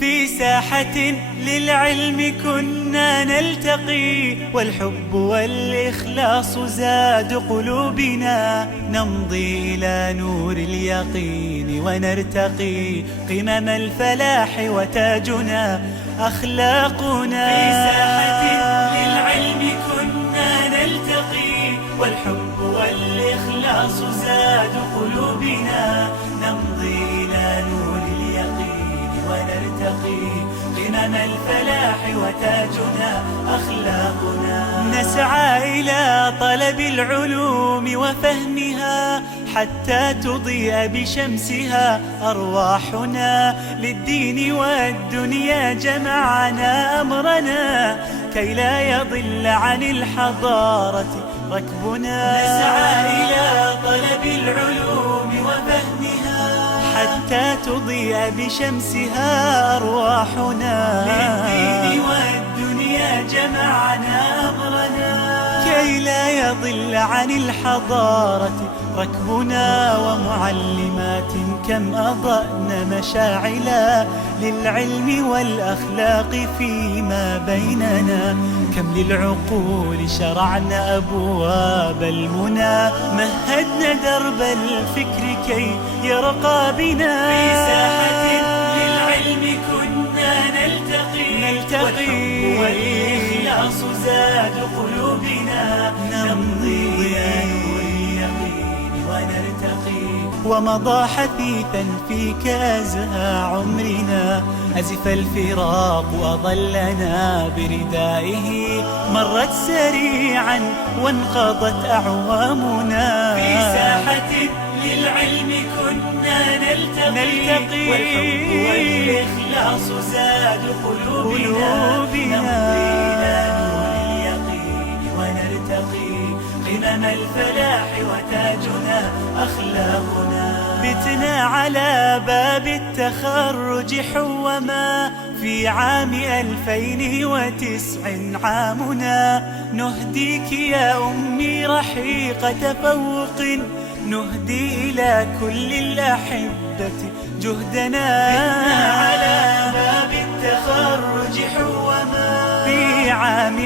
في ساحة للعلم كنا نلتقي، والحب والإخلاص زاد قلوبنا. نمضي إلى نور اليقين ونرتقي قمم الفلاح، وتاجنا أخلاقنا. في ساحة للعلم كنا نلتقي، والحب والإخلاص زاد قلوبنا. نمضي إلى نور اليقين ونرتقي قمم الفلاح، وتاجنا أخلاقنا. نسعى إلى طلب العلوم وفهمها، حتى تضيء بشمسها أرواحنا. للدين والدنيا جمعنا أمرنا، كي لا يضل عن الحضارة ركبنا. نسعى إلى طلب العلوم وفهمها، حتى تضيء بشمسها أرواحنا. للدين والدنيا جمعنا أمرنا، كي لا يضل عن الحضارة ركبنا. ومعلمات كم أضأنا مشاعلا للعلم والأخلاق فيما بيننا. كم للعقول شرعنا أبواب المنى، مهدنا درب الفكر كي يرقى بنا. في ساحة للعلم كنا نلتقي، والحب والإخلاص زاد قلوبنا. نمضي إلى نور اليقين ونرتقي، ومضى حثيثا فيك أزهى عمرنا. أزف الفراق وظلنا بردائه، مرت سريعا وانقضت أعوامنا. في ساحة للعلم كنا نلتقي، والحب والإخلاص زاد قلوبنا. نمضي إلى نور اليقين ونرتقي قمم الفلاح، وتاجنا أخلاقنا. بتنا على باب التخرج حوما، في عام 2009 عامنا. نهديك يا أمي رحيق تفوق، نهدي إلى كل الأحبة جهدنا. بتنا على باب التخرج حوما، في عام